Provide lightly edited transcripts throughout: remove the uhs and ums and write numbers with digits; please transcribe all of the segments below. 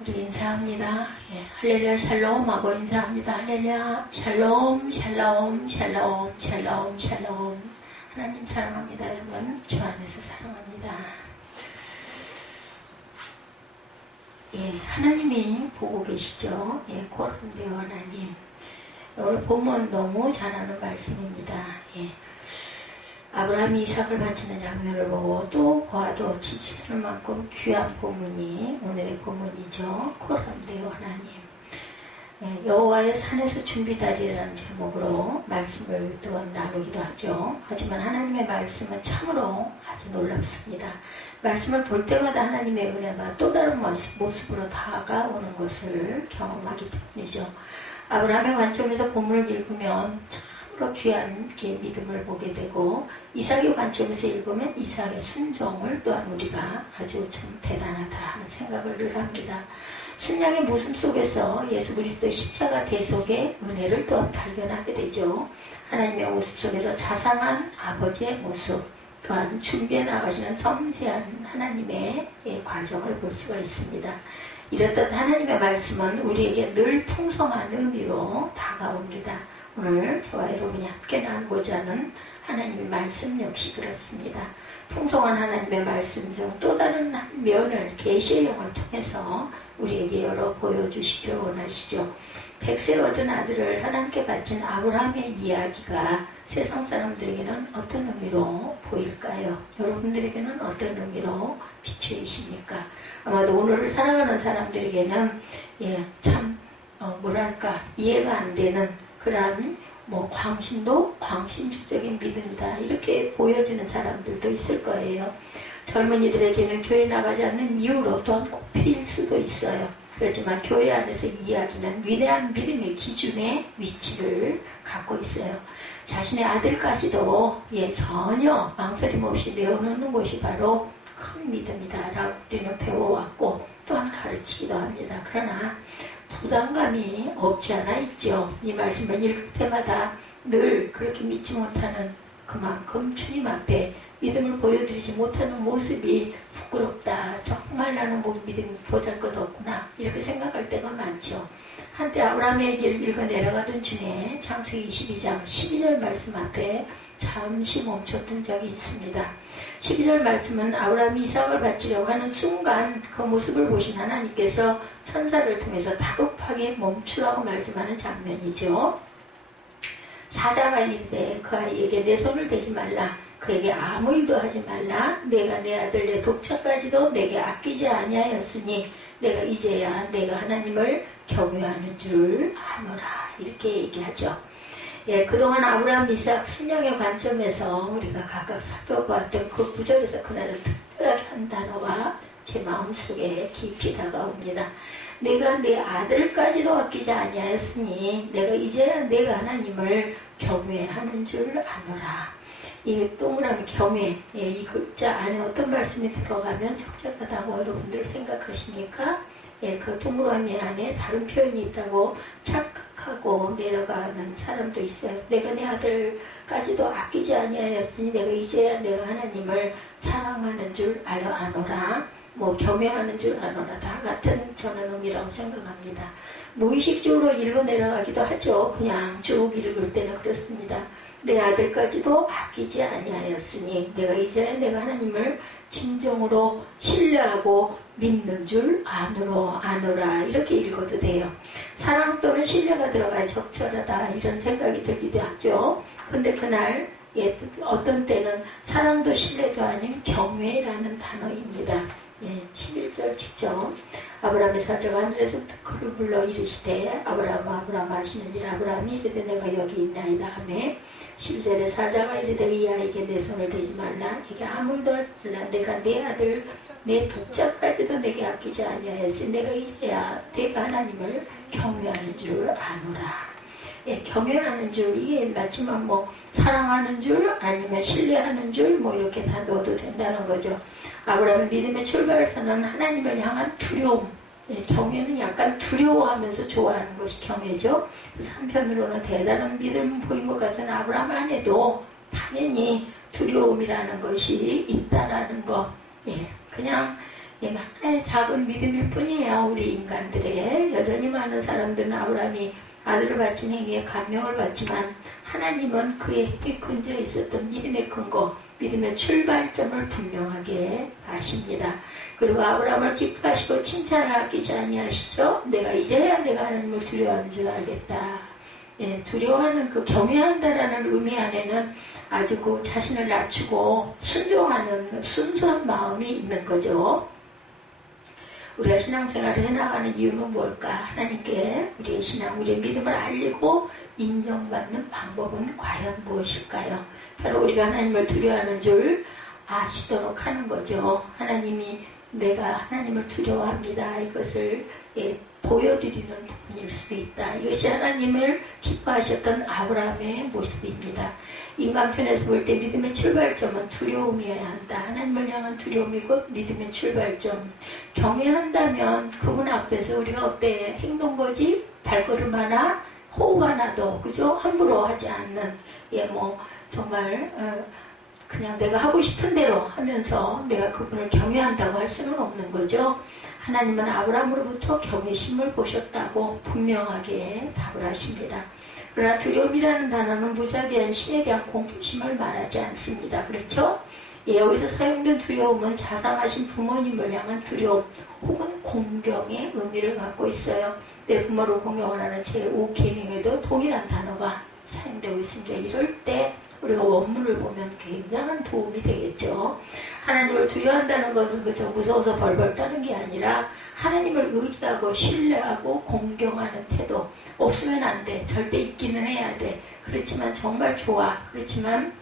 우리 인사합니다. 예, 할렐루야 샬롬 하고 인사합니다. 할렐루야 샬롬 샬롬 샬롬 샬롬 샬롬. 하나님 사랑합니다. 여러분 주 안에서 사랑합니다. 예, 하나님이 보고 계시죠. 예, 고른대요 하나님. 오늘 본문 너무 잘하는 말씀입니다. 예. 아브라함이 이삭을 바치는 장면을 보고 또 보아도 지치는 만큼 귀한 본문이 오늘의 본문이죠. 고른대요 하나님. 예, 여호와의 산에서 준비다리라는 제목으로 말씀을 또한 나누기도 하죠. 하지만 하나님의 말씀은 참으로 아주 놀랍습니다. 말씀을 볼 때마다 하나님의 은혜가 또 다른 모습으로 다가오는 것을 경험하기 때문이죠. 아브라함의 관점에서 본문을 읽으면 참으로 귀한 믿음을 보게 되고, 이삭의 관점에서 읽으면 이삭의 순종을 또한 우리가 아주 참 대단하다 하는 생각을 늘 합니다. 순양의 모습 속에서 예수 그리스도의 십자가 대속의 은혜를 또한 발견하게 되죠. 하나님의 모습 속에서 자상한 아버지의 모습, 또한 준비해 나가시는 섬세한 하나님의 과정을 볼 수가 있습니다. 이렇듯 하나님의 말씀은 우리에게 늘 풍성한 의미로 다가옵니다. 오늘 저와 여러분이 함께 나누고자 하는 하나님의 말씀 역시 그렇습니다. 풍성한 하나님의 말씀 중 또 다른 면을 계시의 영을 통해서 우리에게 열어 보여주시기를 원하시죠. 백세 얻은 아들을 하나님께 바친 아브라함의 이야기가 세상 사람들에게는 어떤 의미로 보일까요? 여러분들에게는 어떤 의미로 비추이십니까? 아마도 오늘을 살아가는 사람들에게는 참 뭐랄까 이해가 안 되는 그런 광신도 광신주적인 믿음이다 이렇게 보여지는 사람들도 있을 거예요. 젊은이들에게는 교회 나가지 않는 이유로 또한 꼽힐 수도 있어요. 그렇지만 교회 안에서 이야기는 위대한 믿음의 기준의 위치를 갖고 있어요. 자신의 아들까지도 전혀 망설임 없이 내어놓는 것이 바로 큰 믿음이다 라고 우리는 배워왔고 또한 가르치기도 합니다. 그러나 부담감이 없지 않아 있죠. 이 말씀을 읽을 때마다 늘 그렇게 믿지 못하는 그만큼 주님 앞에 믿음을 보여드리지 못하는 모습이 부끄럽다. 정말 나는 믿음이 보잘것없구나. 이렇게 생각할 때가 많죠. 한때 아브라함의 길을 읽어 내려가던 중에 창세기 22장 12절 말씀 앞에 잠시 멈췄던 적이 있습니다. 12절 말씀은 아브라함이 이삭을 바치려고 하는 순간 그 모습을 보신 하나님께서 천사를 통해서 다급하게 멈추라고 말씀하는 장면이죠. 사자가 이르되 그 아이에게 내 손을 대지 말라. 그에게 아무 일도 하지 말라. 내가 내 아들 내 독자까지도 내게 아끼지 아니하였으니 내가 이제야 내가 하나님을 경외하는 줄 아노라. 이렇게 얘기하죠. 그동안 아브라함, 이삭, 순양의 관점에서 우리가 각각 살펴보았던 그 구절에서 그날은 특별하게 한 단어가 제 마음속에 깊이 다가옵니다. 내가 내 아들까지도 아끼지 아니하였으니 내가 이제야 내가 하나님을 경외하는 줄 아노라. 이 동그라미 경외, 이 글자 안에 어떤 말씀이 들어가면 적절하다고 여러분들 생각하십니까? 그 동그라미 안에 다른 표현이 있다고 착각하고 내려가는 사람도 있어요. 내가 내 아들까지도 아끼지 아니하였으니 내가 이제야 내가 하나님을 사랑하는 줄 아노라. 겸해하는 줄 아노라. 다 같은 저는 의미라고 생각합니다. 무의식적으로 읽어 내려가기도 하죠. 그냥 쭉 읽을 때는 그렇습니다. 내 아들까지도 아끼지 아니하였으니 내가 이제야 내가 하나님을 진정으로 신뢰하고 믿는 줄 아노라. 이렇게 읽어도 돼요. 사랑 또는 신뢰가 들어가야 적절하다 이런 생각이 들기도 하죠. 근데 그날 어떤 때는 사랑도 신뢰도 아닌 경외라는 단어입니다. 11절 직접 아브라함의 사자가 하늘에서부터 그를 불러 이르시되 아브라함 하시는지라. 아브라함이 이르되 내가 여기 있나이다 하매 11절에 사자가 이르되 이 아이에게 내 손을 대지 말라. 이게 아무도 하지 말라. 내가 내 아들 내 독자까지도 내게 아끼지 아니하였으니 내가 이제야 내가 하나님을 경외하는 줄 아노라. 경외하는 줄, 이게 마지막 사랑하는 줄 아니면 신뢰하는 줄 이렇게 다 넣어도 된다는 거죠. 아브라함의 믿음의 출발선은 하나님을 향한 두려움. 경외는 약간 두려워하면서 좋아하는 것이 경외죠. 한편으로는 대단한 믿음 보인 것 같은 아브라함 안에도 당연히 두려움이라는 것이 있다라는 거. 그냥 하나의 작은 믿음일 뿐이에요. 우리 인간들의. 여전히 많은 사람들은 아브라함이 아들을 바친 행위에 감명을 받지만 하나님은 그의 핵에 근저에 있었던 믿음의 근거, 믿음의 출발점을 분명하게 아십니다. 그리고 아브라함을 기뻐하시고 칭찬을 아끼지 아니하시죠. 내가 이제야 내가 하나님을 두려워하는 줄 알겠다. 두려워하는 그 경외한다라는 의미 안에는 아주 그 자신을 낮추고 순종하는 순수한 마음이 있는 거죠. 우리가 신앙생활을 해나가는 이유는 뭘까? 하나님께 우리의 신앙, 우리의 믿음을 알리고 인정받는 방법은 과연 무엇일까요? 바로 우리가 하나님을 두려워하는 줄 아시도록 하는 거죠. 하나님이 내가 하나님을 두려워합니다. 이것을 보여드리는 부분일 수도 있다. 이것이 하나님을 기뻐하셨던 아브라함의 모습입니다. 인간 편에서 볼 때 믿음의 출발점은 두려움이어야 한다. 하나님을 향한 두려움이 곧 믿음의 출발점. 경외한다면 그분 앞에서 우리가 어때? 행동거지? 발걸음 하나? 호흡 하나도 그죠? 함부로 하지 않는 정말 그냥 내가 하고 싶은 대로 하면서 내가 그분을 경외한다고 할 수는 없는 거죠. 하나님은 아브라함으로부터 경외심을 보셨다고 분명하게 답을 하십니다. 그러나 두려움이라는 단어는 무자비한 신에 대한 공포심을 말하지 않습니다. 그렇죠? 여기서 사용된 두려움은 자상하신 부모님을 향한 두려움 혹은 공경의 의미를 갖고 있어요. 내 부모를 공경을 하는 제5계명에도 동일한 단어가 사용되고 있습니다. 이럴 때 우리가 원문을 보면 굉장한 도움이 되겠죠. 하나님을 두려워한다는 것은 그저 무서워서 벌벌 떠는 게 아니라 하나님을 의지하고 신뢰하고 공경하는 태도. 없으면 안 돼. 절대 있기는 해야 돼. 그렇지만 정말 좋아. 그렇지만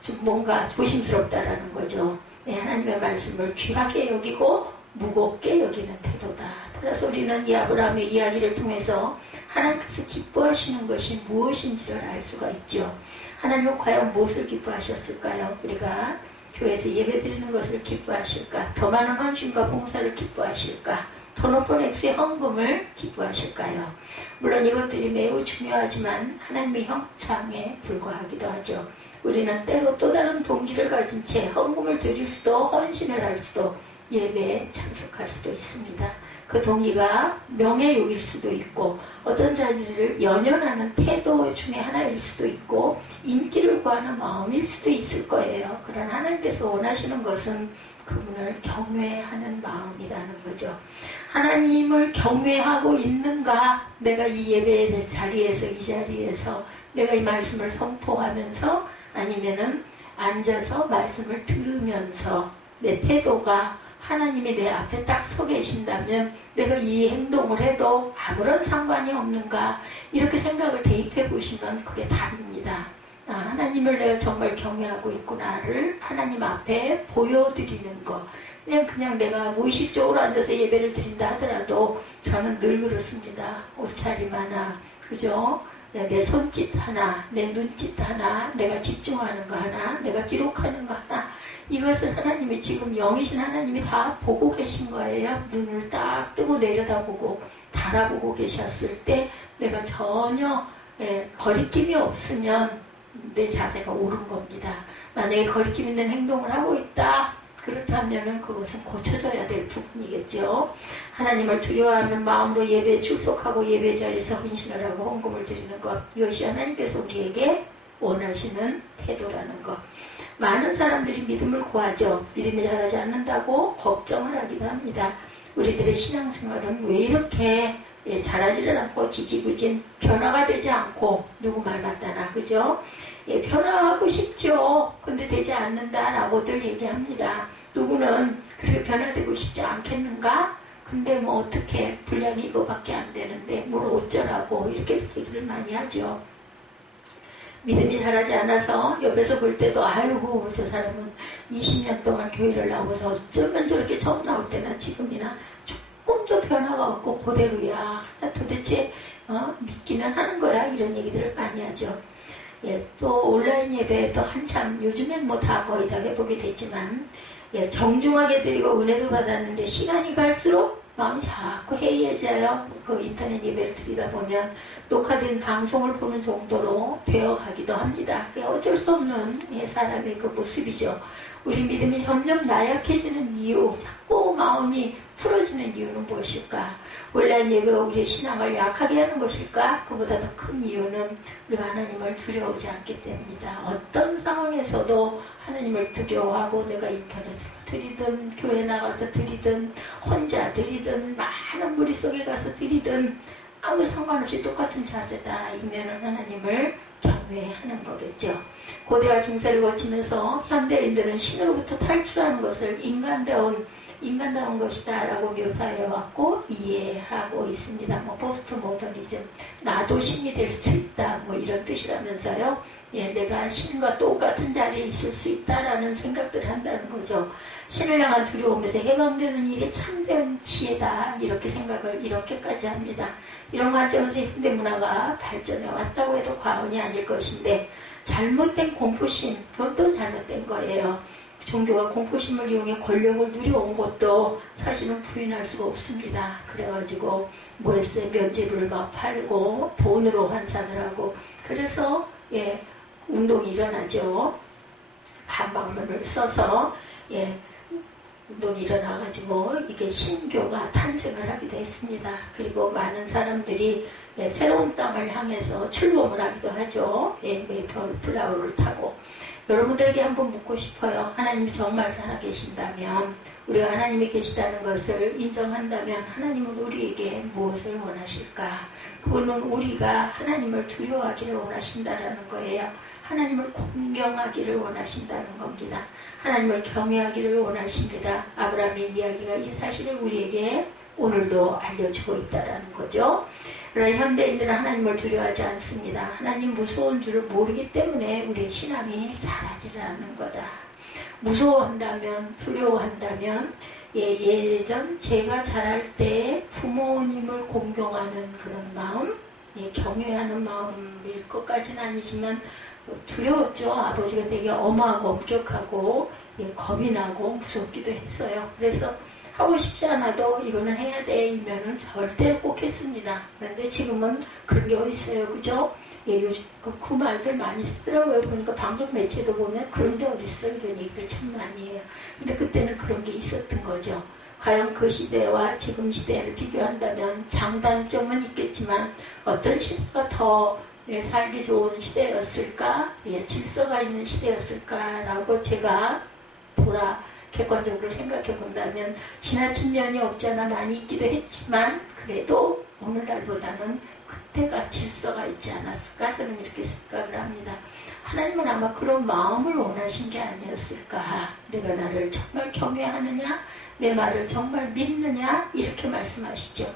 좀 뭔가 조심스럽다라는 거죠. 하나님의 말씀을 귀하게 여기고 무겁게 여기는 태도다. 따라서 우리는 이 아브라함의 이야기를 통해서 하나님께서 기뻐하시는 것이 무엇인지를 알 수가 있죠. 하나님은 과연 무엇을 기뻐하셨을까요? 우리가 교회에서 예배드리는 것을 기뻐하실까? 더 많은 헌신과 봉사를 기뻐하실까? 더 높은 액수의 헌금을 기뻐하실까요? 물론 이것들이 매우 중요하지만 하나님의 형상에 불과하기도 하죠. 우리는 때로 또 다른 동기를 가진 채 헌금을 드릴 수도 헌신을 할 수도 예배에 참석할 수도 있습니다. 그 동기가 명예욕일 수도 있고 어떤 자리를 연연하는 태도 중에 하나일 수도 있고 인기를 구하는 마음일 수도 있을 거예요. 그러나 하나님께서 원하시는 것은 그분을 경외하는 마음이라는 거죠. 하나님을 경외하고 있는가? 내가 이 예배의 자리에서 이 자리에서 내가 이 말씀을 선포하면서 아니면은 앉아서 말씀을 들으면서 내 태도가 하나님이 내 앞에 딱 서 계신다면 내가 이 행동을 해도 아무런 상관이 없는가 이렇게 생각을 대입해 보시면 그게 답입니다. 하나님을 내가 정말 경외하고 있구나를 하나님 앞에 보여드리는 거. 그냥 내가 무의식적으로 앉아서 예배를 드린다 하더라도 저는 늘 그렇습니다. 옷차림 하나, 그죠? 내 손짓 하나, 내 눈짓 하나, 내가 집중하는 거 하나, 내가 기록하는 거 하나, 이것을 하나님이 지금 영이신 하나님이 다 보고 계신 거예요. 눈을 딱 뜨고 내려다보고 바라보고 계셨을 때 내가 전혀 거리낌이 없으면 내 자세가 옳은 겁니다. 만약에 거리낌 있는 행동을 하고 있다, 그렇다면 그것은 고쳐져야 될 부분이겠죠. 하나님을 두려워하는 마음으로 예배에 출석하고 예배 자리에서 헌신을 하고 헌금을 드리는 것, 이것이 하나님께서 우리에게 원하시는 태도라는 것. 많은 사람들이 믿음을 구하죠. 믿음이 자라지 않는다고 걱정을 하기도 합니다. 우리들의 신앙생활은 왜 이렇게 자라지를 않고 지지부진 변화가 되지 않고 누구 말 맞다나 그죠? 변화하고 싶죠. 근데 되지 않는다라고들 얘기합니다. 누구는 그렇게 변화되고 싶지 않겠는가? 근데 뭐 어떻게 분량이 이거밖에 안 되는데 뭘 어쩌라고 이렇게 얘기를 많이 하죠. 믿음이 자라지 않아서 옆에서 볼 때도 아이고 저 사람은 20년 동안 교회를 나와서 어쩌면 저렇게 처음 나올 때나 지금이나 조금도 변화가 없고 그대로야. 나 도대체 믿기는 하는 거야. 이런 얘기들을 많이 하죠. 또 온라인 예배도 한참 요즘엔 뭐 다 거의 다 회복이 됐지만 정중하게 드리고 은혜도 받았는데 시간이 갈수록 마음이 자꾸 해이해져요. 그 인터넷 예배를 드리다 보면 녹화된 방송을 보는 정도로 되어가기도 합니다. 그게 어쩔 수 없는 사람의 그 모습이죠. 우리 믿음이 점점 나약해지는 이유, 자꾸 마음이 풀어지는 이유는 무엇일까? 온라인 예배가 우리의 신앙을 약하게 하는 것일까? 그보다 더 큰 이유는 우리가 하나님을 두려워하지 않기 때문이다. 어떤 상황에서도 하나님을 두려워하고 내가 인터넷으로 드리든 교회 나가서 드리든 혼자 드리든 많은 무리 속에 가서 드리든 아무 상관없이 똑같은 자세다. 이면은 하나님을 경외하는 거겠죠. 고대와 중세를 거치면서 현대인들은 신으로부터 탈출하는 것을 인간다운 것이다 라고 묘사해왔고 이해하고 있습니다. 뭐 포스트 모더니즘, 나도 신이 될 수 있다, 뭐 이런 뜻이라면서요. 예, 내가 신과 똑같은 자리에 있을 수 있다라는 생각들을 한다는 거죠. 신을 향한 두려움에서 해방되는 일이 참된 지혜다, 이렇게 생각을 이렇게까지 합니다. 이런 관점에서 현대문화가 발전해 왔다고 해도 과언이 아닐 것인데, 잘못된 공포심, 그건 또 잘못된 거예요. 종교가 공포심을 이용해 권력을 누려온 것도 사실은 부인할 수가 없습니다. 그래가지고 뭐 했어요? 면죄부를 막 팔고 돈으로 환산을 하고, 그래서 예, 운동이 일어나죠. 반박문을 써서 예, 운동이 일어나가지고 이게 신교가 탄생을 하기도 했습니다. 그리고 많은 사람들이 예, 새로운 땅을 향해서 출범을 하기도 하죠. 예, 메이플라워를 타고. 여러분들에게 한번 묻고 싶어요. 하나님이 정말 살아계신다면, 우리가 하나님이 계시다는 것을 인정한다면 하나님은 우리에게 무엇을 원하실까? 그분은 우리가 하나님을 두려워하기를 원하신다는 거예요. 하나님을 공경하기를 원하신다는 겁니다. 하나님을 경외하기를 원하십니다. 아브라함의 이야기가 이 사실을 우리에게 오늘도 알려주고 있다는 거죠. 그러나 현대인들은 하나님을 두려워하지 않습니다. 하나님 무서운 줄을 모르기 때문에 우리의 신앙이 자라지를 않는 거다. 무서워한다면, 두려워한다면, 예전 제가 자랄 때 부모님을 공경하는 그런 마음, 경외하는 마음일 것까지는 아니지만 두려웠죠. 아버지가 되게 엄하고 엄격하고 겁이 나고 무섭기도 했어요. 그래서 하고 싶지 않아도 이거는 해야 돼 이면은 절대로 꼭 했습니다. 그런데 지금은 그런 게 어디 있어요, 그죠? 예, 요즘 그 말들 많이 쓰더라고요. 보니까 방송 매체도 보면 그런 게 어디 있어, 이런 얘기들 참 많이 해요. 근데 그때는 그런 게 있었던 거죠. 과연 그 시대와 지금 시대를 비교한다면 장단점은 있겠지만 어떤 시대가 더 살기 좋은 시대였을까? 질서가 있는 시대였을까라고 제가 객관적으로 생각해 본다면 지나친 면이 없잖아 많이 있기도 했지만 그래도 오늘날보다는 그때가 질서가 있지 않았을까? 저는 이렇게 생각을 합니다. 하나님은 아마 그런 마음을 원하신 게 아니었을까? 내가 나를 정말 경외하느냐? 내 말을 정말 믿느냐? 이렇게 말씀하시죠.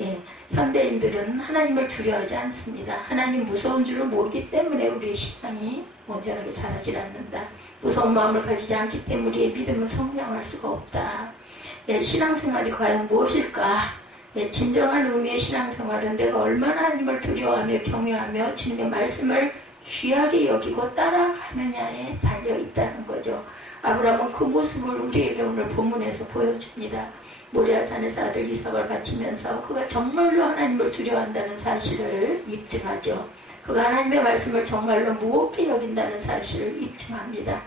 예, 현대인들은 하나님을 두려워하지 않습니다. 하나님 무서운 줄을 모르기 때문에 우리의 신앙이 온전하게 자라지 않는다. 무서운 마음을 가지지 않기 때문에 우리의 믿음은 성장할 수가 없다. 예, 신앙생활이 과연 무엇일까? 예, 진정한 의미의 신앙생활은 내가 얼마나 하나님을 두려워하며 경외하며 주님의 말씀을 귀하게 여기고 따라가느냐에 달려있다는 거죠. 아브라함은 그 모습을 우리에게 오늘 본문에서 보여줍니다. 모리아산에서 아들 이삭을 바치면서 그가 정말로 하나님을 두려워한다는 사실을 입증하죠. 그가 하나님의 말씀을 정말로 무겁게 여긴다는 사실을 입증합니다.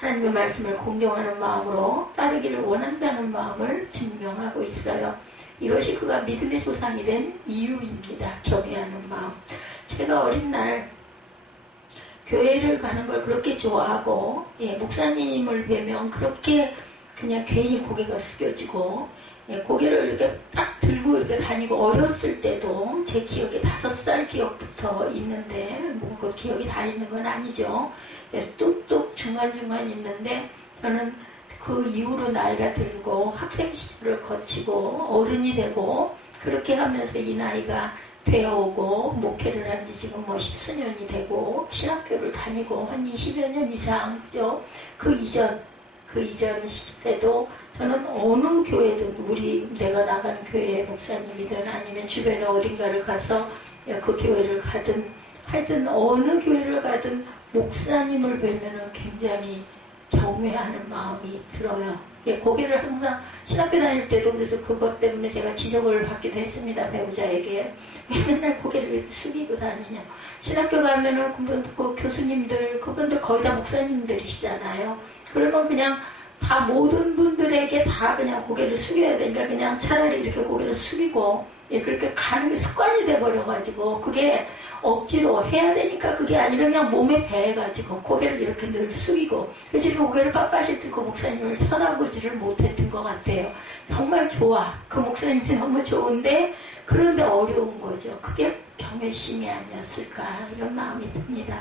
하나님의 말씀을 공경하는 마음으로 따르기를 원한다는 마음을 증명하고 있어요. 이것이 그가 믿음의 조상이 된 이유입니다. 경외하는 마음. 제가 어린 날 교회를 가는 걸 그렇게 좋아하고 목사님을 뵈면 그렇게 그냥 괜히 고개가 숙여지고 고개를 이렇게 딱 들고 이렇게 다니고 어렸을 때도 제 기억에 5살 기억부터 있는데 뭐 그 기억이 다 있는 건 아니죠. 뚝뚝 중간중간 있는데 저는 그 이후로 나이가 들고 학생 시절을 거치고 어른이 되고 그렇게 하면서 이 나이가 되어오고 목회를 한 지 지금 뭐 10수년이 되고 신학교를 다니고 한 20여 년 이상 그죠? 그 이전 시절에도 저는 어느 교회든 내가 나가는 교회의 목사님이든 아니면 주변에 어딘가를 가서 그 교회를 가든 하여튼 어느 교회를 가든 목사님을 뵈면은 굉장히 경외하는 마음이 들어요. 예, 고개를 항상 신학교 다닐 때도 그래서 그것 때문에 제가 지적을 받기도 했습니다. 배우자에게. 왜 맨날 고개를 이렇게 숙이고 다니냐. 신학교 가면은 그 교수님들, 그분들 거의 다 목사님들이시잖아요. 그러면 그냥 다 모든 분들에게 다 그냥 고개를 숙여야 되니까 그냥 차라리 이렇게 고개를 숙이고, 예, 그렇게 가는 게 습관이 돼버려가지고, 그게 억지로 해야 되니까 그게 아니라 그냥 몸에 배해가지고 고개를 이렇게 늘 숙이고, 그래서 고개를 빳빳이 들고 목사님을 쳐다보지를 못했던 것 같아요. 정말 좋아. 그 목사님이 너무 좋은데, 그런데 어려운 거죠. 그게 경외심이 아니었을까, 이런 마음이 듭니다.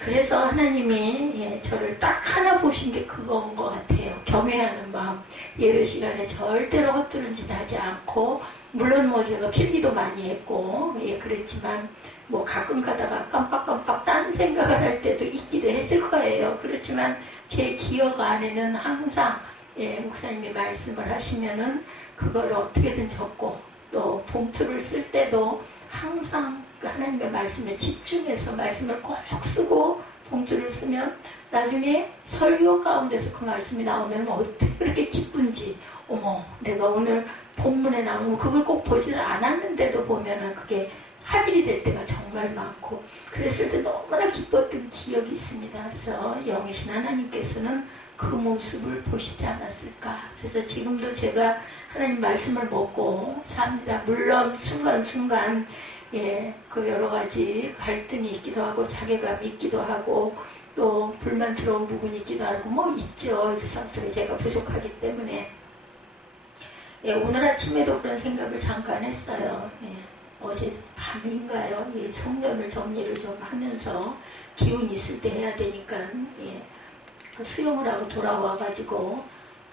그래서 하나님이, 예, 저를 딱 하나 보신 게 그건 것 같아요. 경외하는 마음. 예배 시간에 절대로 헛두른 짓 하지 않고, 물론 뭐 제가 필기도 많이 했고, 예, 그랬지만 뭐 가끔 가다가 깜빡깜빡 딴 생각을 할 때도 있기도 했을 거예요. 그렇지만 제 기억 안에는 항상, 예, 목사님이 말씀을 하시면은 그걸 어떻게든 적고, 또 봉투를 쓸 때도 항상 그 하나님의 말씀에 집중해서 말씀을 꼭 쓰고 봉투를 쓰면 나중에 설교 가운데서 그 말씀이 나오면 어떻게 그렇게 기쁜지, 어머, 내가 오늘 본문에 나오면 그걸 꼭 보지를 않았는데도 보면은 그게 합일이 될 때가 정말 많고, 그랬을 때 너무나 기뻤던 기억이 있습니다. 그래서 영이신 하나님께서는 그 모습을 보시지 않았을까. 그래서 지금도 제가 하나님 말씀을 먹고 삽니다. 물론 순간순간, 예, 그 여러 가지 갈등이 있기도 하고 자괴감이 있기도 하고 또 불만스러운 부분이 있기도 하고 뭐 있죠. 일상속에 제가 부족하기 때문에. 예, 오늘 아침에도 그런 생각을 잠깐 했어요. 예, 어제 밤인가요? 예, 성전을 정리를 좀 하면서 기운 있을 때 해야 되니까, 예, 수영을 하고 돌아와가지고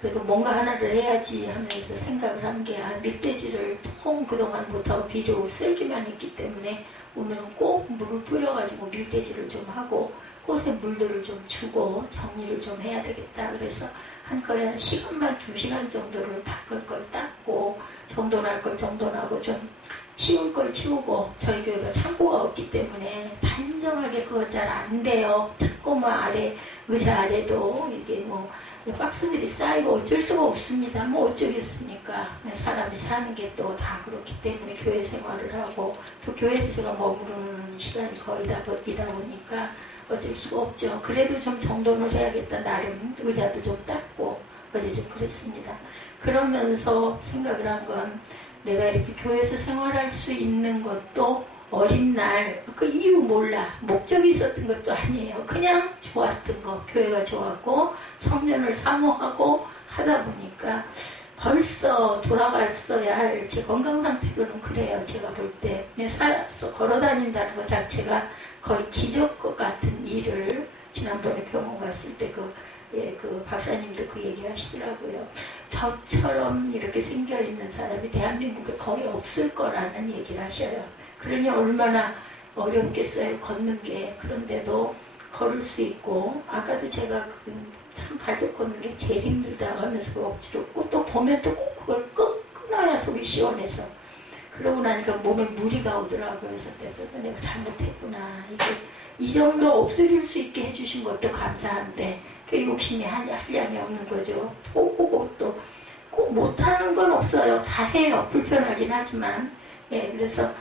그래도 뭔가 하나를 해야지 하면서 생각을 한 게, 멧돼지를 통 그동안 못하고 비료 쓸기만 했기 때문에 오늘은 꼭 물을 뿌려가지고 밀돼지를 좀 하고 꽃에 물들을 좀 주고 정리를 좀 해야 되겠다. 그래서 한 거의 한 시간만 2시간 정도를 닦을 걸 닦고 정돈할 걸 정돈하고 좀 치울 걸 치우고, 저희 교회가 창고가 없기 때문에 단정하게 그거 잘 안 돼요. 자꾸만 아래, 의자 아래도 이게 뭐 박스들이 쌓이고 어쩔 수가 없습니다. 뭐 어쩌겠습니까. 사람이 사는 게 또 다 그렇기 때문에 교회 생활을 하고 또 교회에서 제가 머무르는 시간이 거의 다 버티다 보니까 어쩔 수가 없죠. 그래도 좀 정돈을 해야겠다. 나름 의자도 좀 닦고 어제 좀 그랬습니다. 그러면서 생각을 한 건, 내가 이렇게 교회에서 생활할 수 있는 것도 어린 날 그 이유 몰라, 목적이 있었던 것도 아니에요. 그냥 좋았던 거, 교회가 좋았고 성년을 사모하고 하다 보니까 벌써 돌아갔어야 할 제 건강 상태로는 그래요. 제가 볼 때 그냥 살았어, 걸어다닌다는 것 자체가 거의 기적 같은 일을, 지난번에 병원 갔을 때 그 박사님도 그 얘기 하시더라고요. 저처럼 이렇게 생겨있는 사람이 대한민국에 거의 없을 거라는 얘기를 하셔요. 그러니 얼마나 어렵겠어요, 걷는 게. 그런데도 걸을 수 있고, 아까도 제가 참 발도 걷는 게 제일 힘들다 하면서 그 억지로 또 보면 또 꼭 그걸 끊어야 속이 시원해서, 그러고 나니까 몸에 무리가 오더라고요. 그래서 내가 잘못했구나. 이 정도 엎드릴 수 있게 해주신 것도 감사한데 그 욕심이 한량이 없는 거죠. 보고 또 꼭 못하는 건 없어요. 다 해요. 불편하긴 하지만. 예, 그래서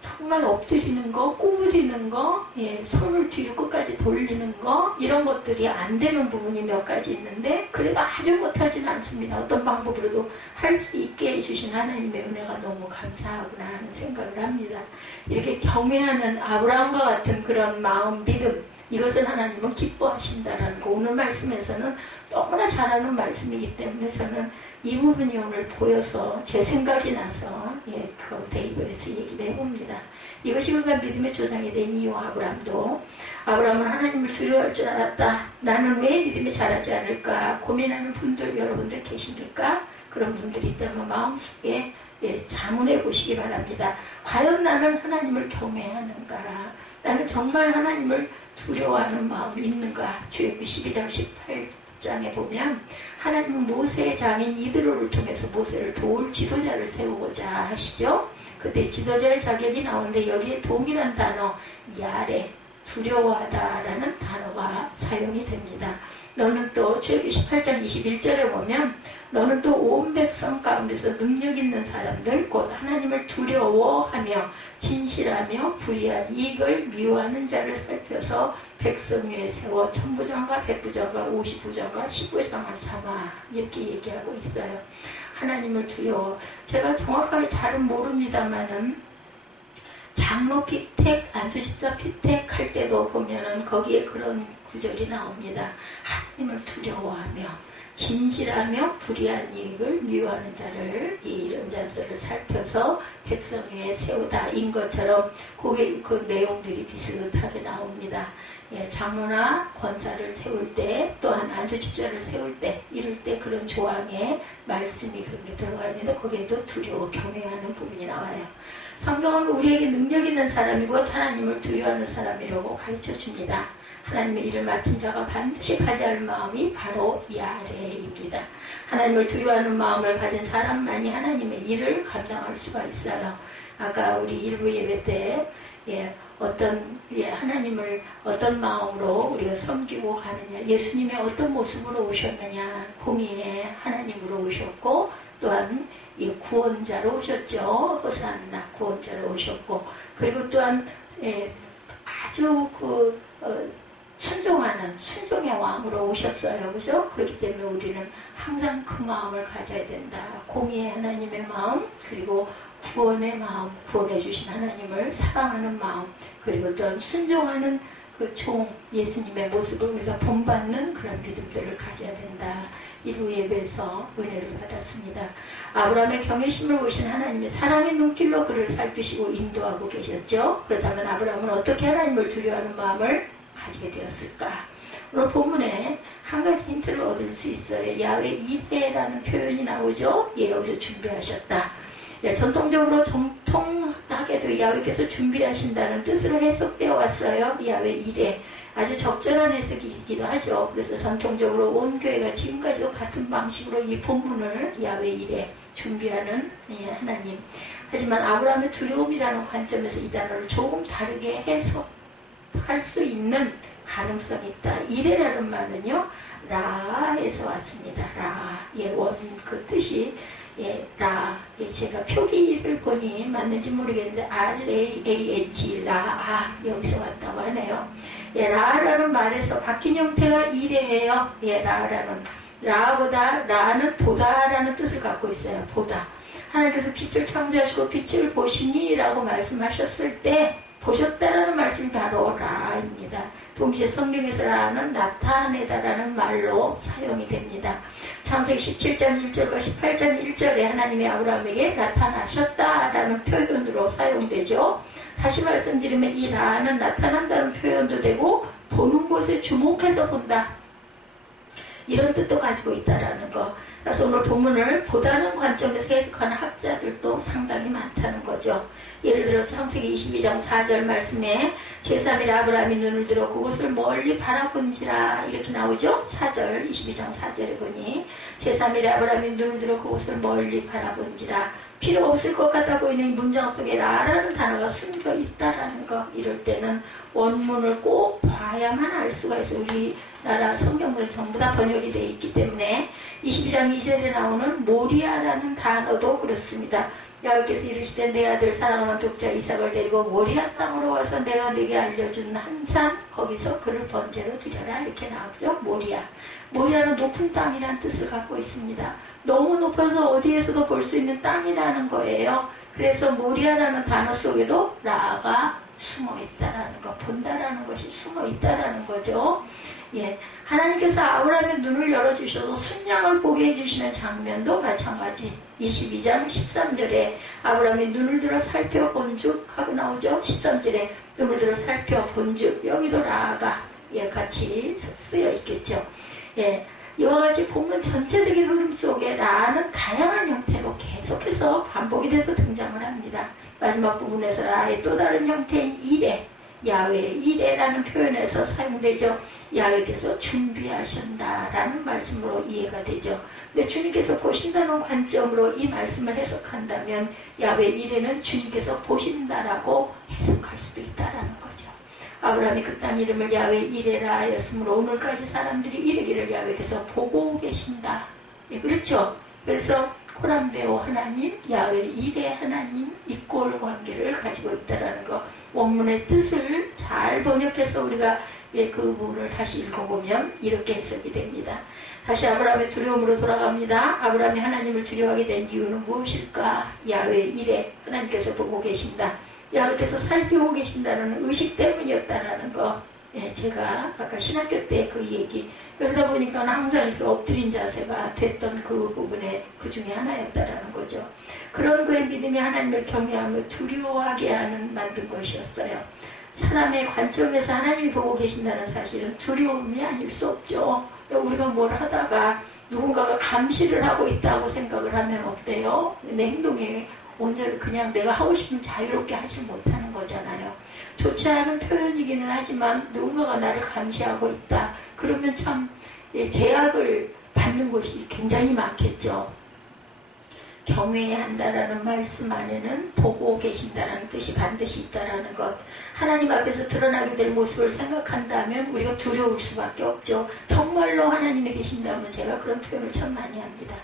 정말 엎드리는 거, 구부리는 거, 예, 손을 뒤로 끝까지 돌리는 거, 이런 것들이 안 되는 부분이 몇 가지 있는데 그래도 아주 못하진 않습니다. 어떤 방법으로도 할 수 있게 해주신 하나님의 은혜가 너무 감사하구나 하는 생각을 합니다. 이렇게 경외하는 아브라함과 같은 그런 마음, 믿음, 이것은 하나님은 기뻐하신다라는 거, 오늘 말씀에서는 너무나 잘하는 말씀이기 때문에 저는 이 부분이 오늘 보여서 제 생각이 나서, 예, 그 데이브에서 얘기를 해봅니다. 이것이 그가 믿음의 조상이 된 이유, 아브라함은 하나님을 두려워할 줄 알았다. 나는 왜 믿음이 자라지 않을까 고민하는 분들, 여러분들 계십니까? 그런 분들이 있다면 마음속에, 예, 자문해 보시기 바랍니다. 과연 나는 하나님을 경외하는가? 나는 정말 하나님을 두려워하는 마음이 있는가? 출애굽기 12장 18장에 보면 하나님은 모세의 장인 이드로를 통해서 모세를 도울 지도자를 세우고자 하시죠. 그때 지도자의 자격이 나오는데 여기에 도움이란 단어, 야레, 두려워하다라는 단어가 사용이 됩니다. 너는 또 출애굽기 18장 21절에 보면 너는 또 온 백성 가운데서 능력 있는 사람들 곧 하나님을 두려워하며 진실하며 불의한 이익을 미워하는 자를 살펴서 백성 위에 세워 천부장과 백부장과 50부장과 10부장을 삼아 이렇게 얘기하고 있어요. 하나님을 두려워. 제가 정확하게 잘은 모릅니다만은 장로 피택, 안수집사 피택 할 때도 보면은 거기에 그런 구절이 나옵니다. 하나님을 두려워하며 진실하며 불의한 이익을 미워하는 자를, 이런 자들을 살펴서 백성 위에 세우다 인 것처럼 그 내용들이 비슷하게 나옵니다. 예, 장로나 권사를 세울 때, 또한 안수집사를 세울 때, 이럴 때 그런 조항에 말씀이 그런 게 들어가 있는데 거기에도 두려워 경외하는 부분이 나와요. 성경은 우리에게 능력 있는 사람이고 하나님을 두려워하는 사람이라고 가르쳐 줍니다. 하나님의 일을 맡은 자가 반드시 가져야 할 마음이 바로 이 아래입니다. 하나님을 두려워하는 마음을 가진 사람만이 하나님의 일을 감당할 수가 있어요. 아까 우리 일부 예배 때 하나님을 어떤 마음으로 우리가 섬기고 가느냐, 예수님의 어떤 모습으로 오셨느냐, 공의의 하나님으로 오셨고 또한 구원자로 오셨죠. 호산나 구원자로 오셨고, 그리고 또한 아주 순종의 왕으로 오셨어요. 그죠? 그렇기 때문에 우리는 항상 그 마음을 가져야 된다. 공의의 하나님의 마음, 그리고 구원의 마음, 구원해 주신 하나님을 사랑하는 마음, 그리고 또한 순종하는 그 예수님의 모습을 우리가 본받는 그런 믿음들을 가져야 된다. 일부 예배에서 은혜를 받았습니다. 아브라함의 경외심을 보신 하나님이 사람의 눈길로 그를 살피시고 인도하고 계셨죠. 그렇다면 아브라함은 어떻게 하나님을 두려워하는 마음을 가지게 되었을까? 오늘 본문에 한 가지 힌트를 얻을 수 있어요. 야훼 이레라는 표현이 나오죠. 여기서 준비하셨다. 전통적으로 정통하게도 야훼께서 준비하신다는 뜻으로 해석되어 왔어요. 야훼 이레. 아주 적절한 해석이기도 하죠. 그래서 전통적으로 온 교회가 지금까지도 같은 방식으로 이 본문을 야훼 이레 준비하는 하나님. 하지만 아브라함의 두려움이라는 관점에서 이 단어를 조금 다르게 해석할 수 있는 가능성이 있다. 이레라는 말은요, 라에서 왔습니다. 라. 그 뜻이 라. 제가 표기를 보니 맞는지 모르겠는데 R-A-A-H 라. 여기서 왔다고 하네요. 라라는 말에서 바뀐 형태가 이래예요. 라는 보다라는 뜻을 갖고 있어요. 보다. 하나님께서 빛을 창조하시고 빛을 보시니 라고 말씀하셨을 때 보셨다라는 말씀이 바로 라입니다. 동시에 성경에서 라는 나타내다라는 말로 사용이 됩니다. 창세기 17장 1절과 18장 1절에 하나님이 아브라함에게 나타나셨다라는 표현으로 사용되죠. 다시 말씀드리면 이 라는 나타난다는 표현도 되고 보는 곳에 주목해서 본다, 이런 뜻도 가지고 있다라는 거. 그래서 오늘 본문을 보다는 관점에서 해석하는 학자들도 상당히 많다는 거죠. 예를 들어서 창세기 22장 4절 말씀에 제3일 아브라함이 눈을 들어 그곳을 멀리 바라본지라 이렇게 나오죠. 4절 22장 4절에 보니 제3일 아브라함이 눈을 들어 그곳을 멀리 바라본지라. 필요 없을 것 같아 보이는 문장 속에 라라는 단어가 숨겨 있다라는 거. 이럴 때는 원문을 꼭 봐야만 알 수가 있어요. 우리나라 성경들 전부 다 번역이 되어 있기 때문에 22장 2절에 나오는 모리아라는 단어도 그렇습니다. 야훼께서 이르시되 내 아들 사랑하는 독자 이삭을 데리고 모리아 땅으로 와서 내가 네게 알려준 한 산 거기서 그를 번제로 드려라 이렇게 나오죠. 모리아는 높은 땅이라는 뜻을 갖고 있습니다. 너무 높아서 어디에서도 볼 수 있는 땅이라는 거예요. 그래서 모리아라는 단어 속에도 라가 숨어 있다라는 거, 본다라는 것이 숨어 있다라는 거죠. 하나님께서 아브라함의 눈을 열어주셔서 순양을 보게 해주시는 장면도 마찬가지. 22장 13절에 아브라함이 눈을 들어 살펴본즉 하고 나오죠. 13절에 눈을 들어 살펴본즉, 여기도 라가 같이 쓰여 있겠죠. 이와 같이 본문 전체적인 흐름 속에 라는 다양한 형태로 계속해서 반복이 돼서 등장을 합니다. 마지막 부분에서 라의 또 다른 형태인 이레, 야훼 이레라는 표현에서 사용되죠. 야훼께서 준비하신다라는 말씀으로 이해가 되죠. 근데 주님께서 보신다는 관점으로 이 말씀을 해석한다면 야훼 이레는 주님께서 보신다라고 해석할 수도 있다라는 거죠. 아브라함이 그 땅 이름을 야훼 이레라 하였으므로 오늘까지 사람들이 이르기를 야훼께서 보고 계신다. 예, 그렇죠. 그래서 코람데오 하나님, 야훼 이레 하나님 이꼴 관계를 가지고 있다라는 거, 원문의 뜻을 잘 번역해서 우리가 그 부분을 다시 읽어보면 이렇게 해석이 됩니다. 다시 아브라함의 두려움으로 돌아갑니다. 아브라함이 하나님을 두려워하게 된 이유는 무엇일까? 야훼 이레 하나님께서 보고 계신다. 야훼께서 살피고 계신다는 의식 때문이었다라는 거. 예, 제가 아까 신학교 때 그 얘기, 그러다 보니까 항상 이렇게 엎드린 자세가 됐던 그 부분에 그 중에 하나였다라는 거죠. 그런 그의 믿음이 하나님을 경외하며 두려워하게 하는 만든 것이었어요. 사람의 관점에서 하나님이 보고 계신다는 사실은 두려움이 아닐 수 없죠. 우리가 뭘 하다가 누군가가 감시를 하고 있다고 생각을 하면 어때요? 내 행동에 온전히 그냥 내가 하고 싶으면 자유롭게 하지 못하는 거잖아요. 좋지 않은 표현이기는 하지만 누군가가 나를 감시하고 있다. 그러면 참 제약을 받는 곳이 굉장히 많겠죠. 경외해야 한다라는 말씀 안에는 보고 계신다라는 뜻이 반드시 있다라는 것. 하나님 앞에서 드러나게 될 모습을 생각한다면 우리가 두려울 수밖에 없죠. 정말로 하나님이 계신다면, 제가 그런 표현을 참 많이 합니다.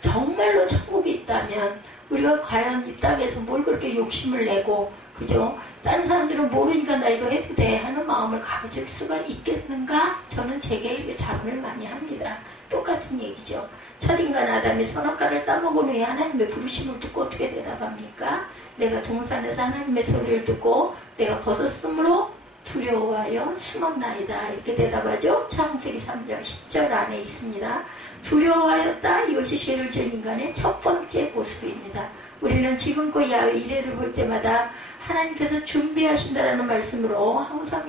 정말로 천국이 있다면 우리가 과연 이 땅에서 뭘 그렇게 욕심을 내고, 그죠? 다른 사람들은 모르니까 나 이거 해도 돼 하는 마음을 가질 수가 있겠는가? 저는 제게 자문을 많이 합니다. 똑같은 얘기죠. 첫인간 아담이 선악과를 따먹은 후에 하나님의 부르심을 듣고 어떻게 대답합니까? 내가 동산에서 하나님의 소리를 듣고 내가 벗었으므로 두려워하여 숨었나이다. 이렇게 대답하죠. 창세기 3장 10절 안에 있습니다. 두려워하였다. 이것이 죄를 지은 인간의 첫 번째 모습입니다. 우리는 지금껏 야훼 이레를 볼 때마다 하나님께서 준비하신다라는 말씀으로 항상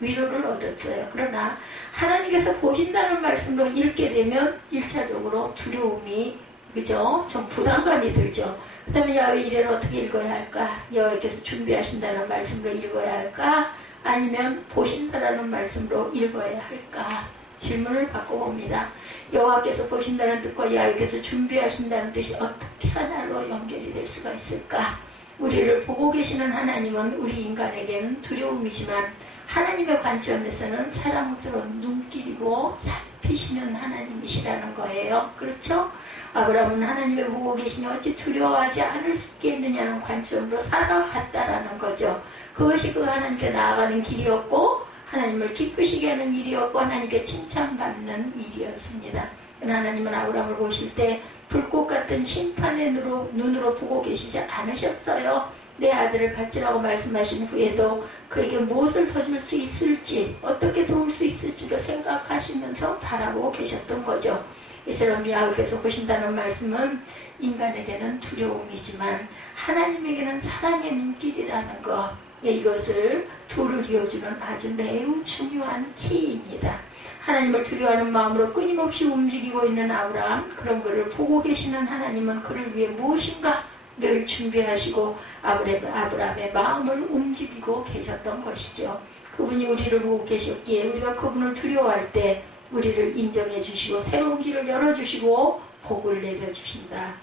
위로를 얻었어요. 그러나 하나님께서 보신다는 말씀으로 읽게 되면 1차적으로 두려움이, 그죠? 좀 부담감이 들죠. 그 다음에 야훼 이레를 어떻게 읽어야 할까? 여호와께서 준비하신다는 말씀으로 읽어야 할까? 아니면 보신다라는 말씀으로 읽어야 할까? 질문을 바꿔봅니다. 여호와께서 보신다는 뜻과 야훼께서 준비하신다는 뜻이 어떻게 하나로 연결이 될 수가 있을까? 우리를 보고 계시는 하나님은 우리 인간에게는 두려움이지만 하나님의 관점에서는 사랑스러운 눈길이고 살피시는 하나님이시라는 거예요. 그렇죠? 아브라함은 하나님을 보고 계시니 어찌 두려워하지 않을 수 있겠느냐는 관점으로 살아갔다라는 거죠. 그것이 그 하나님께 나아가는 길이었고 하나님을 기쁘시게 하는 일이었고 하나님께 칭찬받는 일이었습니다. 하나님은 아브라함을 보실 때 불꽃 같은 심판의 눈으로 보고 계시지 않으셨어요. 내 아들을 바치라고 말씀하신 후에도 그에게 무엇을 더 줄 수 있을지, 어떻게 도울 수 있을지를 생각하시면서 바라보고 계셨던 거죠. 이처럼 야훼께서 보신다는 말씀은 인간에게는 두려움이지만 하나님에게는 사랑의 눈길이라는 것, 이것을 둘을 이어주는 아주 매우 중요한 키입니다. 하나님을 두려워하는 마음으로 끊임없이 움직이고 있는 아브라함, 그런 그를 보고 계시는 하나님은 그를 위해 무엇인가 늘 준비하시고 아브라함의 마음을 움직이고 계셨던 것이죠. 그분이 우리를 보고 계셨기에 우리가 그분을 두려워할 때 우리를 인정해 주시고 새로운 길을 열어주시고 복을 내려주신다.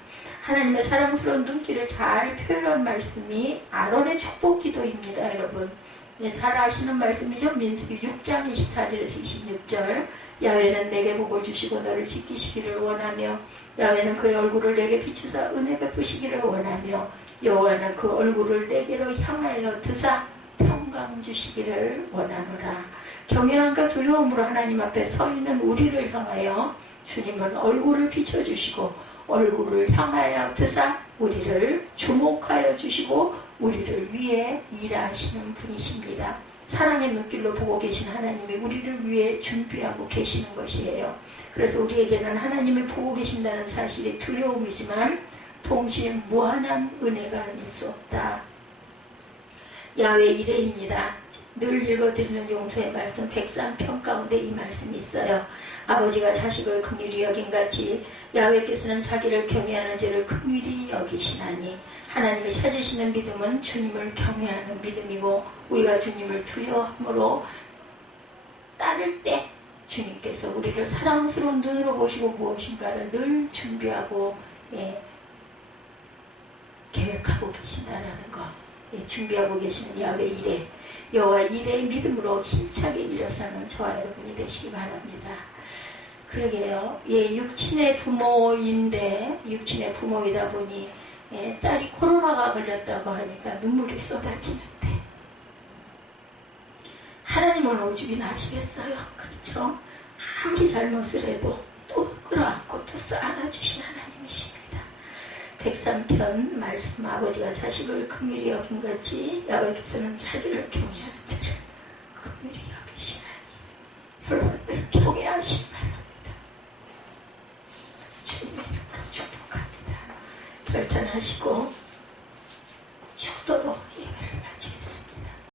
하나님의 사랑스러운 눈길을 잘 표현한 말씀이 아론의 축복 기도입니다. 여러분, 잘 아시는 말씀이죠. 민수기 6장 24절에서 26절. 야훼는 내게 복을 주시고 너를 지키시기를 원하며 야훼는 그의 얼굴을 내게 비추사 은혜 베푸시기를 원하며 여호와는 그 얼굴을 내게로 향하여 드사 평강 주시기를 원하노라. 경외함과 두려움으로 하나님 앞에 서 있는 우리를 향하여 주님은 얼굴을 비춰주시고 얼굴을 향하여 드사 우리를 주목하여 주시고 우리를 위해 일하시는 분이십니다. 사랑의 눈길로 보고 계신 하나님이 우리를 위해 준비하고 계시는 것이에요. 그래서 우리에게는 하나님을 보고 계신다는 사실이 두려움이지만 동시에 무한한 은혜가 아닐 수 없다. 야훼 이레입니다. 늘 읽어드리는 용서의 말씀 103편 가운데 이 말씀이 있어요. 아버지가 자식을 긍휼히 여긴같이 야훼께서는 자기를 경외하는 죄를 긍휼히 여기시나니 하나님이 찾으시는 믿음은 주님을 경외하는 믿음이고 우리가 주님을 두려움으로 따를 때 주님께서 우리를 사랑스러운 눈으로 보시고 무엇인가를 늘 준비하고 계획하고 계신다는 것, 준비하고 계시는 야훼 이레. 여호와 일에 믿음으로 힘차게 일어서는 저와 여러분이 되시기 바랍니다. 그러게요. 예, 육친의 부모인데 육친의 부모이다 보니 예, 딸이 코로나가 걸렸다고 하니까 눈물이 쏟아지는데 하나님은 오죽이나 하시겠어요. 그렇죠? 아무리 잘못을 해도 또 끌어안고 또 안아주신 하나님이십니다. 103편 말씀 아버지가 자식을 긍휼히 여긴 같이 여호와께서는 자기를 경외하는 자를 긍휼히 여기시나니 여러분들 경외하시기 바랍니다. 주님의 이름으로 축복합니다. 결단하시고 죽도록